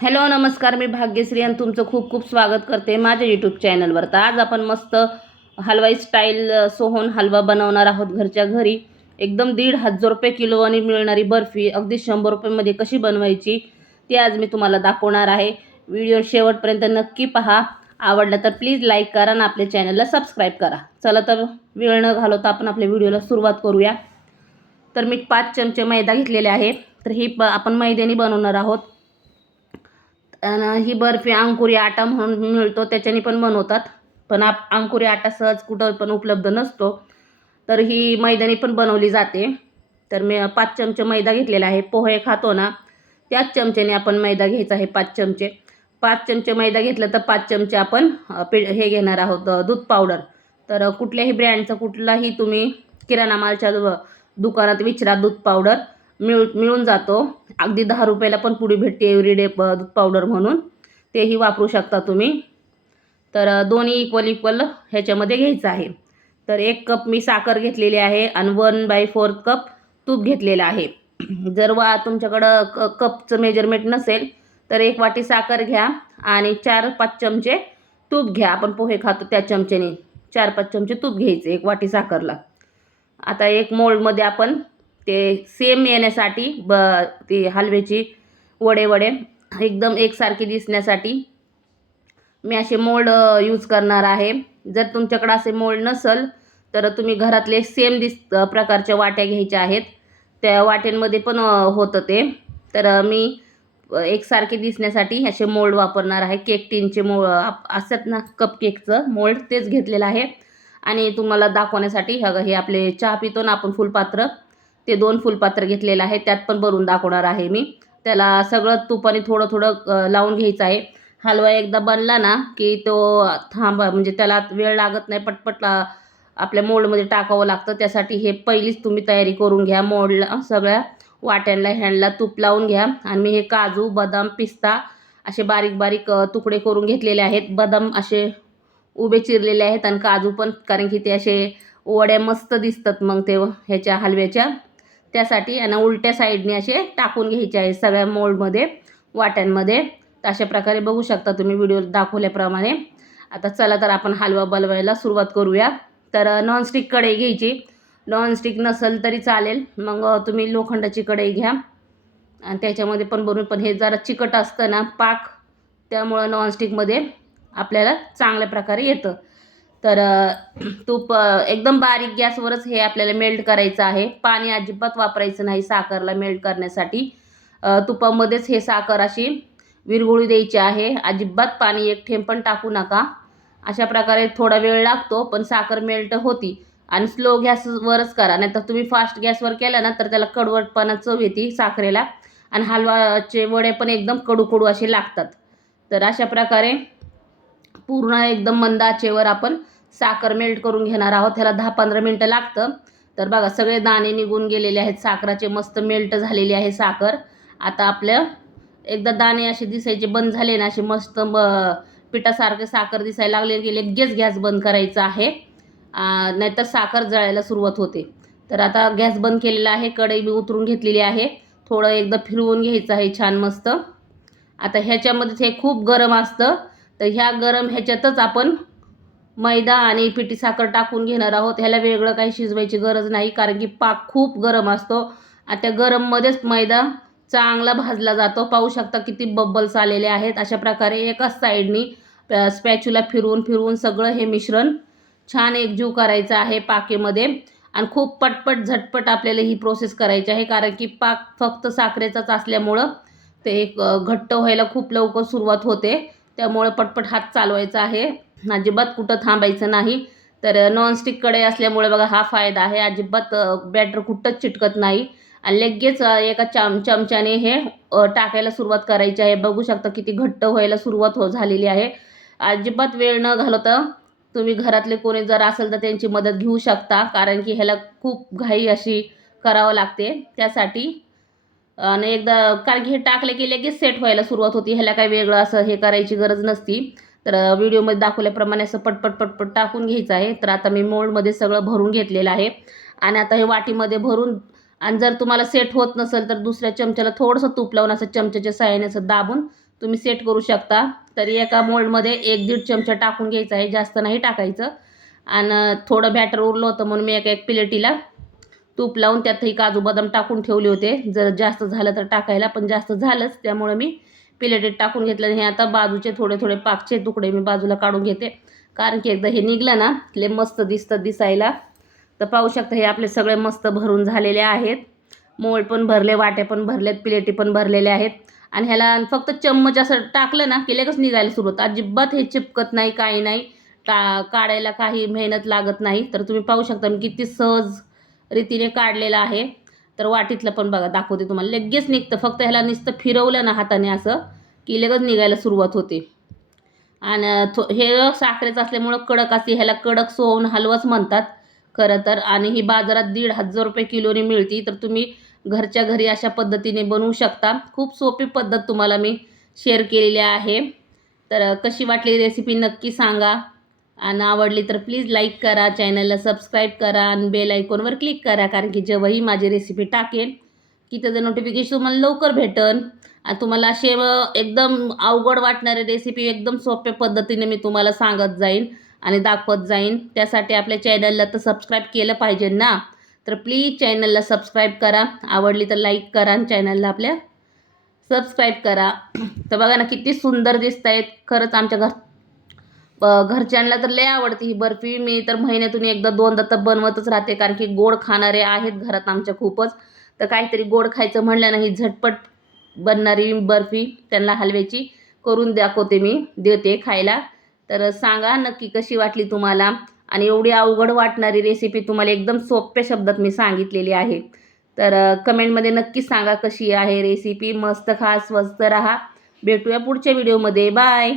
Hello नमस्कार मी भाग्यश्री आणि तुमचं खूप खूप स्वागत करते माझ्या यूट्यूब चॅनलवर तर आज आपण मस्त हलवाई स्टाईल सोहन हलवा बनवणार आहोत घरच्या घरी. एकदम दीड हजार रुपये किलो आणि मिळणारी बर्फी अगदी शंभर रुपयेमध्ये कशी बनवायची ती आज मी तुम्हाला दाखवणार आहे. व्हिडिओ शेवटपर्यंत नक्की पहा. आवडला तर प्लीज लाईक करा आणि आपल्या चॅनलला सबस्क्राईब करा. चला तर वेळ न घालवता आपण आपल्या व्हिडिओला सुरुवात करूया. तर मी पाच चमचे मैदा घेतलेले आहे. तर ही प आपण मैद्याने बनवणार आहोत. ही बर्फी अंकुरी आटा म्हणून मिळतो त्याच्याने पण बनवतात. पण आप अंकुरी आटा सहज कुठं पण उपलब्ध नसतो. तर ही मैदानी पण बनवली जाते. तर मी पाच चमचे मैदा घेतलेला आहे. पोहे खातो ना त्याच चमच्याने आपण मैदा घ्यायचा आहे पाच चमचे. पाच चमचे मैदा घेतलं तर पाच चमचे आपण पे हे घेणार आहोत दूध पावडर. तर कुठल्याही ब्रँडचं कुठलाही तुम्ही किराणा मालच्या दु- दुकानात विचारा दूध पावडर मिळ मिळून जातो. अगदी दहा रुपयाला पण पुडी भेटते एव्हरीडे दूध पावडर म्हणून. तेही वापरू शकता तुम्ही. तर दोन्ही इक्वल इक्वल ह्याच्यामध्ये घ्यायचं आहे. तर एक कप मी साखर घेतलेली आहे आणि वन बाय फोर्थ कप तूप घेतलेलं आहे. जर वा तुमच्याकडं क कपचं मेजरमेंट नसेल तर एक वाटी साखर घ्या आणि चार पाच चमचे तूप घ्या. आपण पोहे खातो त्या चमच्याने. चार पाच चमचे तूप घ्यायचे एक वाटी साखरला. आता एक मोल्डमध्ये आपण ते सेम येण्यासाठी ब ते हलव्याची वडे वडे एकदम एकसारखी दिसण्यासाठी मी असे मोल्ड यूज करणार आहे. जर तुमच्याकडं असे मोल्ड नसेल तर तुम्ही घरातले सेम दिस प्रकारच्या वाट्या घ्यायच्या आहेत. त्या वाट्यांमध्ये पण होतं ते. तर मी एकसारखे दिसण्यासाठी असे मोल्ड वापरणार आहे. केक टीनचे मो आप- असतात ना कप केकचं मोल्ड तेच घेतलेलं आहे. आणि तुम्हाला दाखवण्यासाठी हे हे आपले चहा पितो ना आपण फुलपात्र. ते दोन फुलपात्र घेतलेलं आहे त्यात पण भरून दाखवणार आहे मी. त्याला सगळं तुपाने थोडं थोडं लावून घ्यायचं आहे. हलवा एकदा बनला ना की तो थांबा म्हणजे त्याला वेळ लागत नाही पटपट आपल्या मोडमध्ये टाकावं लागतं. त्यासाठी हे पहिलीच तुम्ही तयारी करून घ्या मोडला सगळ्या वाट्यांला हँडला तूप लावून घ्या. आणि मी हे काजू बदाम पिस्ता असे बारीक बारीक तुकडे करून घेतलेले आहेत. बदाम असे उभे चिरलेले आहेत आणि काजू पण कारण की ते असे वड्या मस्त दिसतात मग ते ह्याच्या हलव्याच्या. त्यासाठी आणि उलट्या साईडने असे टाकून घ्यायचे आहे सगळ्या मोल्डमध्ये वाट्यांमध्ये. तर अशा प्रकारे बघू शकता तुम्ही व्हिडिओ दाखवल्याप्रमाणे. आता चला तर आपण हलवा बनवायला सुरुवात करूया. तर नॉनस्टिक कढई घ्यायची. नॉनस्टिक नसेल तरी चालेल. मग तुम्ही लोखंडाची कढई घ्या. आणि त्याच्यामध्ये पण बनवून पण हे जरा चिकट असतं ना पाक. त्यामुळं नॉनस्टिकमध्ये आपल्याला चांगल्या प्रकारे येतं. तर तूप एकदम बारीक गॅसवरच हे आपल्याला मेल्ट करायचं आहे. पाणी अजिबात वापरायचं नाही साखरला मेल्ट करण्यासाठी. तुपामध्येच हे साखर अशी विरघुळी द्यायची आहे. अजिबात पाणी एक थेंब पण टाकू नका. अशा प्रकारे थोडा वेळ लागतो पण साखर मेल्ट होती. आणि स्लो गॅसवरच करा नाहीतर तुम्ही फास्ट गॅसवर केलं ना तर त्याला कडवटपणा चव येते साखरेला. आणि हलवाचे वडे पण एकदम कडू कडू असे लागतात. तर अशा प्रकारे पूर्ण एकदम मंद आचेवर आपण साखर मेल्ट करून घेणार आहोत. ह्याला दहा पंधरा मिनटं लागतं. तर बघा सगळे दाणे निघून गेलेले आहेत. साखराचे मस्त मेल्ट झालेली आहे साखर. आता आपलं एकदा दाणे असे दिसायचे बंद झाले ना असे मस्त म पिठासारखे साखर दिसायला लागले. की लगेच गॅस बंद करायचा आहे. नाहीतर साखर जळायला सुरुवात होते. तर आता गॅस बंद केलेला आहे. कढई मी उतरून घेतलेली आहे. थोडं एकदा फिरवून घ्यायचं आहे छान मस्त. आता ह्याच्यामध्ये हे खूप गरम असतं. तर ह्या गरम ह्याच्यातच आपण मैदा आणि पिठी साखर टाकून घेणार आहोत. ह्याला वेगळं काही शिजवायची गरज नाही कारण की पाक खूप गरम असतो. आणि त्या गरममध्येच मैदा चांगला भाजला जातो. पाहू शकता किती बब्बल्स आलेले आहेत. अशा प्रकारे एकाच साईडनी स्पॅचूला फिरवून फिरवून सगळं हे मिश्रण छान एकजीव करायचं आहे पाकेमध्ये. आणि खूप पटपट झटपट आपल्याला ही प्रोसेस करायची आहे कारण की पाक फक्त साखरेचाच असल्यामुळं ते एक घट्ट व्हायला खूप लवकर सुरुवात होते. त्यामुळं पटपट हात चालवायचा आहे. अजिबात कुठं थांबायचं नाही. तर नॉनस्टिक कढई असल्यामुळे बघा हा फायदा आहे. अजिबात बॅटर कुठंच चिटकत नाही. आणि लगेच एका चम चमच्याने हे टाकायला सुरुवात करायची आहे. बघू शकता किती घट्ट व्हायला सुरुवात हो झालेली आहे. अजिबात वेळ न घालवता तुम्ही घरातले कोणी जर असेल तर त्यांची मदत घेऊ शकता. कारण की ह्याला खूप घाई अशी करावं लागते. त्यासाठी आणि एकदा कारण की हे टाकले की लगेच सेट व्हायला सुरुवात होती. ह्याला काही वेगळं असं हे करायची गरज नसती. तर व्हिडिओमध्ये दाखवल्याप्रमाणे असं पटपट पटपट टाकून घ्यायचं आहे. तर आता मी मोल्डमध्ये सगळं भरून घेतलेलं आहे. आणि आता हे वाटीमध्ये भरून आणि जर तुम्हाला सेट होत नसेल तर दुसऱ्या चमच्याला थोडंसं तूप लावून असं चमच्याच्या साह्याने असं दाबून तुम्ही सेट करू शकता. तरी एका मोल्डमध्ये एक दीड चमचा टाकून घ्यायचा आहे. जास्त नाही टाकायचं. आणि थोडं बॅटर उरलं होतं म्हणून मी एका एक प्लेटीला तूप लावून त्यातही काजू बदाम टाकून ठेवले होते. जर जास्त झालं तर टाकायला पण जास्त झालंच. त्यामुळे मी प्लेटीत टाकून घेतलं. हे आता बाजूचे थोडे थोडे पाकचे तुकडे मी बाजूला काढून घेते. कारण की एकदा हे निघलं ना लय मस्त दिसतं दिसायला. तर पाहू शकता हे आपले सगळे मस्त भरून झालेले आहेत. मोळ पण भरले वाटे पण भरलेत प्लेटी पण भरलेले आहेत. आणि ह्याला फक्त चम्मच असं टाकलं ना की लगेच निघायला सुरू होतं अजिबात हे चिपकत नाही काही नाही. टा काढायला काही मेहनत लागत नाही. तर तुम्ही पाहू शकता मी किती सहज रीतीने काढलेलं आहे. तर वाटीतलं पण बघा दाखवते तुम्हाला. लगेच निघतं. फक्त ह्याला नुसतं फिरवलं ना हाताने असं की लगेच निघायला सुरुवात होते. आणि थो हे साखरेचं असल्यामुळं कडक असते ह्याला कडक सोहून हलवाच म्हणतात. खरं तर. आणि ही बाजारात दीड हजार रुपये किलोनी मिळती. तर तुम्ही घरच्या घरी अशा पद्धतीने बनवू शकता. खूप सोपी पद्धत तुम्हाला मी शेअर केलेली आहे. तर कशी वाटली रेसिपी नक्की सांगा. आणि आवडली तर प्लीज लाईक करा चॅनलला सबस्क्राईब करा आणि बेल आयकॉनवर क्लिक करा कारण की जेव्हाही माझी रेसिपी टाकेन की त्याचं नोटिफिकेशन तुम्हाला लवकर भेटन. आणि तुम्हाला असे एकदम अवघड वाटणारे रेसिपी एकदम सोप्या पद्धतीने मी तुम्हाला सांगत जाईन आणि दाखवत जाईन. त्यासाठी आपल्या चॅनलला तर सबस्क्राईब केलं पाहिजे ना? तर प्लीज चॅनलला सबस्क्राईब करा. आवडली तर लाईक करा आणि चॅनलला आपल्या सबस्क्राईब करा. तर बघा ना किती सुंदर दिसत आहेत खरंच आमच्या घर घरच्यांना तर लय आवडते ही बर्फी. मी तर महिन्यातून एकदा दोनदा तर बनवतच राहते कारण की गोड खाणारे आहेत घरात आमच्या खूपच. तर काहीतरी गोड खायचं म्हणलं नाही झटपट बनणारी बर्फी त्यांना हलव्याची करून दाखवते मी देते खायला. तर सांगा नक्की कशी वाटली तुम्हाला? आणि एवढी अवघड वाटणारी रेसिपी तुम्हाला एकदम सोप्या शब्दात मी सांगितलेली आहे. तर कमेंटमध्ये नक्की सांगा कशी आहे रेसिपी मस्त खा स्वस्त राहा. भेटूया पुढच्या व्हिडिओमध्ये बाय